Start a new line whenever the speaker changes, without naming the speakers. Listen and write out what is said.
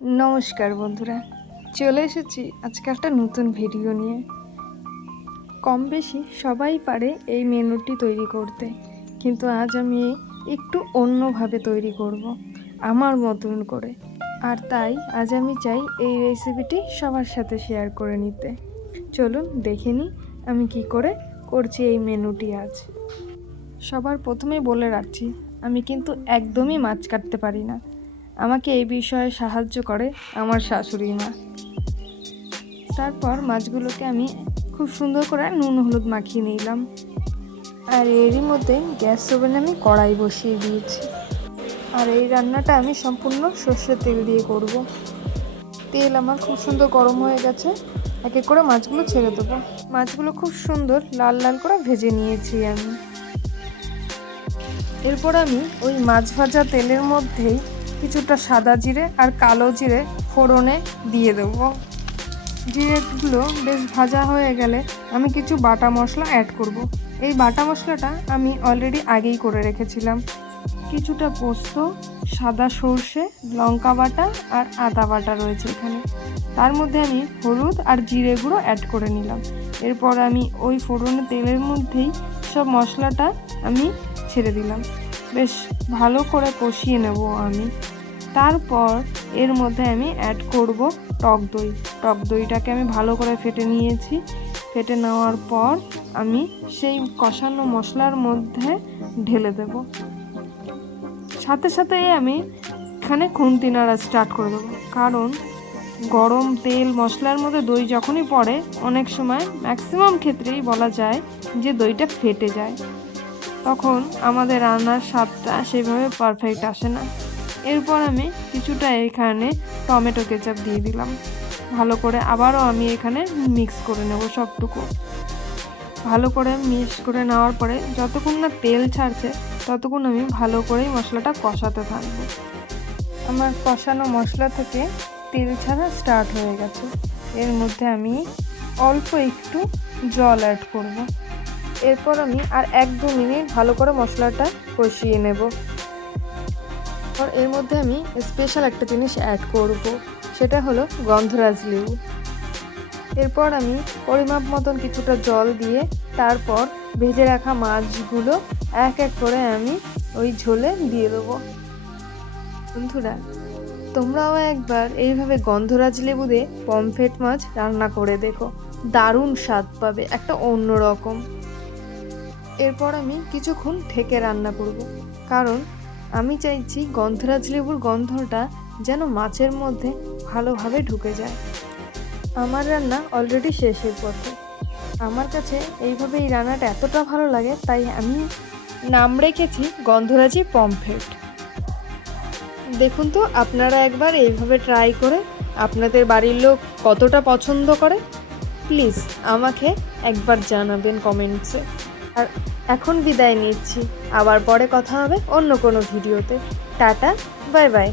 নমস্কার বন্ধুরা, চলে এসেছি আজকে একটা নতুন ভিডিও নিয়ে। কম বেশি সবাই পারে এই মেনুটি তৈরি করতে, কিন্তু আজ আমি একটু অন্যভাবে তৈরি করব, আমার মতন করে। আর তাই আজ আমি চাই এই রেসিপিটি সবার সাথে শেয়ার করে নিতে। চলুন দেখে নিই আমি কি করে করছি এই মেনুটি আজ। সবার প্রথমে বলে রাখছি, আমি কিন্তু একদমই মাছ কাটতে পারি না। আমাকে এই বিষয়ে সাহায্য করে আমার শাশুড়ি মা। তারপর মাছগুলোকে আমি খুব সুন্দর করে নুন হলুদ মাখিয়ে নিলাম। আর এরই মধ্যে গ্যাস ওভেনে আমি কড়াই বসিয়ে দিয়েছি। আর এই রান্নাটা আমি সম্পূর্ণ সর্ষের তেল দিয়ে করব। তেল আমার খুব সুন্দর গরম হয়ে গেছে। এক এক করে মাছগুলো ছেড়ে দেবো। মাছগুলো খুব সুন্দর লাল লাল করে ভেজে নিয়েছি আমি। এরপর আমি ওই মাছ ভাজা তেলের মধ্যেই কিছুটা সাদা জিরে আর কালো জিরে ফোড়নে দিয়ে দেবো। জিরেগুলো বেশ ভাজা হয়ে গেলে আমি কিছু বাটা মশলা অ্যাড করব। এই বাটা মশলাটা আমি অলরেডি আগেই করে রেখেছিলাম। কিছুটা পোস্ত, সাদা সর্ষে, লঙ্কা বাটা আর আদা বাটা রয়েছে এখানে। তার মধ্যে আমি হলুদ আর জিরে গুঁড়ো অ্যাড করে নিলাম। এরপর আমি ওই ফোড়নের তেলের মধ্যেই সব মশলাটা আমি ছেড়ে দিলাম। বেশ ভালো করে কষিয়ে নেব আমি। তারপর এর মধ্যে আমি অ্যাড করব টক দই। টক দইটাকে আমি ভালো করে ফেটে নিয়েছি। ফেটে নেওয়ার পর আমি সেই কষানো মশলার মধ্যে ঢেলে দেব। সাথে সাথে আমি এখানে খুন্তি নাড়া স্টার্ট করে দেবো। কারণ গরম তেল মশলার মধ্যে দই যখনই পড়ে, অনেক সময় ম্যাক্সিমাম ক্ষেত্রেই বলা যায় যে দইটা ফেটে যায়। তখন আমাদের রান্নার স্বাদটা সেভাবে পারফেক্ট আসে না। এরপর আমি কিছুটা এখানে টমেটো কেচাপ দিয়ে দিলাম। ভালো করে আবারও আমি এখানে মিক্স করে নেব সবটুকু। ভালো করে মিক্স করে নেওয়ার পরে যতক্ষণ না তেল ছাড়ছে, ততক্ষণ আমি ভালো করেই মশলাটা কষাতে থাকব। আমার কষানো মশলা থেকে তেল ছাড়া স্টার্ট হয়ে গেছে। এর মধ্যে আমি অল্প একটু জল অ্যাড করব। এরপর আমি আর এক দু মিনিট ভালো করে মশলাটা কষিয়ে নেব। আর এর মধ্যে আমি স্পেশাল একটা জিনিস অ্যাড করব, সেটা হলো গন্ধরাজ লেবু। এরপর আমি পরিমাপ মতন কিছুটা জল দিয়ে তারপর ভেজে রাখা মাছগুলো এক এক করে আমি ওই ঝোলে দিয়ে দেবো। বন্ধুরা, তোমরাও একবার এইভাবে গন্ধরাজ লেবু দিয়ে পমফ্রেট মাছ রান্না করে দেখো। দারুণ স্বাদ পাবে, একটা অন্য রকম এরপর আমি কিছুক্ষণ ঢেকে রান্না করব। কারণ আমি চাইছি গন্ধরাজ লেবুর গন্ধটা যেন মাছের মধ্যে ভালোভাবে ঢুকে যায়। আমার রান্না অলরেডি শেষের পথে। আমার কাছে এইভাবে এই রান্নাটা এতটা ভালো লাগে, তাই আমি নাম রেখেছি গন্ধরাজি পমফ্রেট। দেখুন তো, আপনারা একবার এইভাবে ট্রাই করে আপনাদের বাড়ির লোক কতটা পছন্দ করে। প্লিজ আমাকে একবার জানাবেন কমেন্টসে। আর এখন বিদায় নিচ্ছি। আবার পরে কথা হবে অন্য কোনো ভিডিওতে। Tata bye bye.